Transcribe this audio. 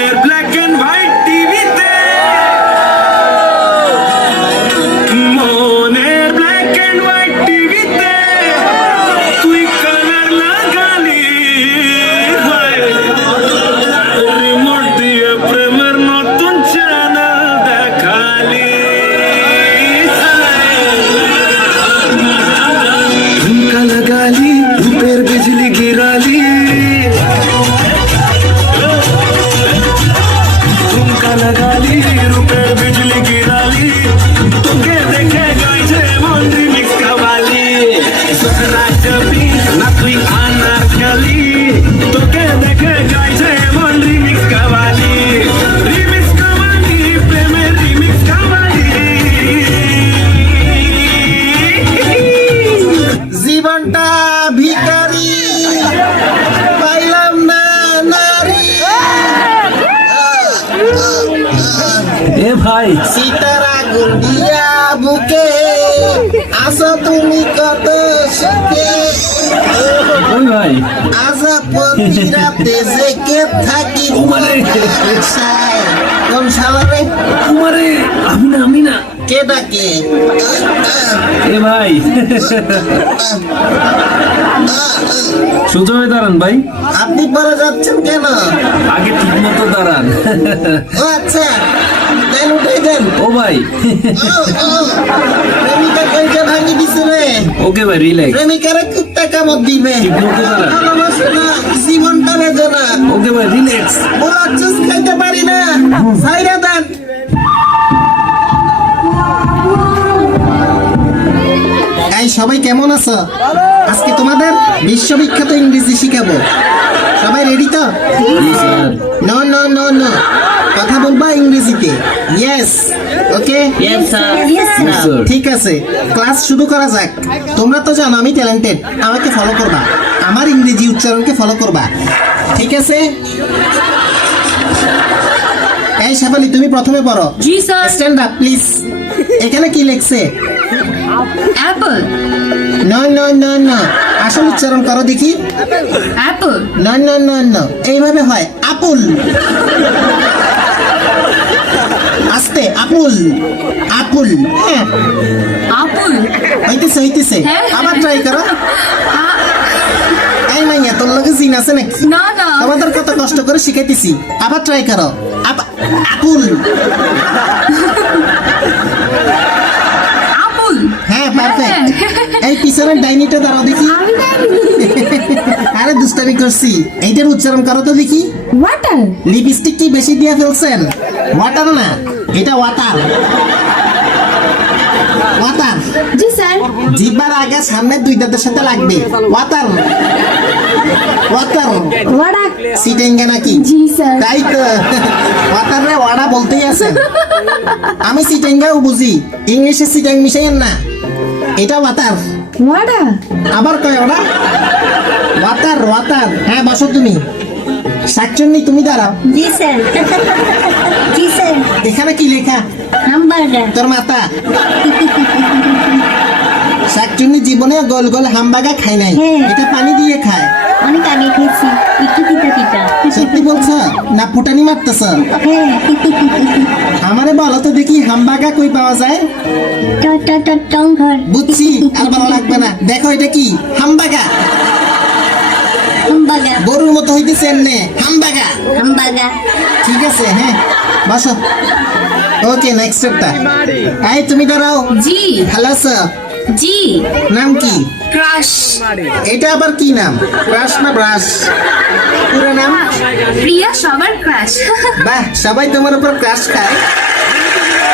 মনের black and white টিভিতে, মনের ব্ল্যাক এন্ড হোয়াইট টিভিতে তুই কালার লাগালি, রিমোট দিয়ে প্রেমের নতুন চ্যানেল দেখালি। ঝুমকা লাগালি, রূপের বিজলি গিরালি, ঝুমকা লাগালি, রূপের বিজলি গিরালি, তোকে দেখে গাইছে মন রিমিক্স কাওয়ালি। সজনা কবি না তুই আনারকলি, তোকে দেখে গাইছে মন রিমিক্স কাওয়ালি। রিমিক্স কাওয়ালি, প্রেমের রিমিক্স কাওয়ালি। জীবনটা ভিখারি, পাইলাম না নারী। এ ভাই সীতারা গুন্ডিয়া বুকে, আসো তুমি কত সুখে। ওই ভাই আজা প্রতি রাতে জেগে থাকি আশায়। কোন শালারে? তোমারে আমি না কে ডাকে? এ ভাই সোজা হয়ে দাঁড়ান ভাই, আপনি পরে যাচ্ছেন কেন? আগে ঠিক মতো দাঁড়ান। ও আচ্ছা, দেন উঠে দেন। ও ভাই প্রেমিকা কইটা ভাঙি দিছে রে। ওকে ভাই রিল্যাক্স, প্রেমিকারে কুত্তা কামড় দিবে। ঠিক মতো দাঁড়ান। ভালোবাসে না, জীবনটা বেঁধে না। ওকে ভাই রিল্যাক্স। ওরা জুস খাইতে পারি না, ছাইরা দেন। এই সবাই কেমন আছো? আজকে তোমাদের বিশ্ববিখ্যাত ইংরেজি শিখাবো। সবাই রেডি তো? জি sir. No no no no, কথা বলবা ইংরেজিতে। Yes, okay. Yes, sir. ঠিক আছে, ক্লাস শুরু করা যাক। তোমরা তো জানো আমি ট্যালেন্টেড, আমাকে ফলো করবা, আমার ইংরেজি উচ্চারণকে ফলো করবা, ঠিক আছে? এই শেফালি, তুমি প্রথমে পড়ো। জি স্যার। Stand up please. এখানে কি লেখছে? Apple, no no no no, আসল উচ্চারণ করো দেখি। Apple, no no no no, এইভাবে হয় আপুল। আস্তে, আপুল আপুল। হ্যাঁ, আপল, হইতেছে হইতেছে, হ্যাঁ। আবার ট্রাই করো। এই মাইয়া, তোর লগে জিন আছে নাকি? না না, তোমাদের কত কষ্ট করে শিখাইতেছি, আবার ট্রাই করো। আপুল। আপল। হ্যাঁ, পারফেক্ট। এই পিছনের ডাইনিটা দাঁড়াও দেখি। আমি জানি। আরে দুষ্টামি করছি, এইটার উচ্চারণ করো তো দেখি। ওয়াটার, লিপস্টিক কি বেশি দিয়ে ফেলছেন? ওয়াটার না, এটা ওয়াটার। ওয়াটার। জি স্যার। জিহ্বার আগে সামনের দুই দাঁতের সাথে লাগবে। Water water. ওয়াড়া, সিটেঙ্গা নাকি? জি স্যার। তাই তো, ওয়াটার রে ওয়াড়া বলতেই আছেন। আমি সিটেঙ্গাও বুঝি, ইংলিশে সিটেং মিশাইয়েন না। এটা ওয়াটার। ওয়াড়া, আবার কয় ওরা? Water water. হ্যাঁ, বসো তুমি। শাকচুন্নি, তুমি দাঁড়াও। জি স্যার। জি স্যার। এখানে কি লেখা? হামবার্গার। তোর মাথা। শাকচুন্নি জীবনে গোল গোল হামবাগা খায় নাই, হ্যাঁ। এটা পানি দিয়ে খায়। অনেক আগে খেয়েছি, একটু তিতা তিতা। সত্যি বলছো না ফুটানি মারতেছ? হ্যাঁ। আমারে বলো তো দেখি, হামবাগা কই পাওয়া যায়? টং ঘর। বুঝছি, আর ভালো লাগবে না। দেখো এটা কি? হামবাগা। হামবার্গার। গরুর মতো হইতেছে এমনে, হামবাগা। হামবার্গার। ঠিক আছে, হ্যাঁ, বসো। ওকে, নেক্সট একটা। এই তুমি দাঁড়াও। জি হ্যালো স্যার, জি। নাম কি? ক্রাশ, এটা আবার কি নাম? ব্রাশ না ব্রাশ? পুরো নাম? প্রিয়া সবার ক্রাশ। বাহ, সবাই তোমার উপর ক্রাশ খায়।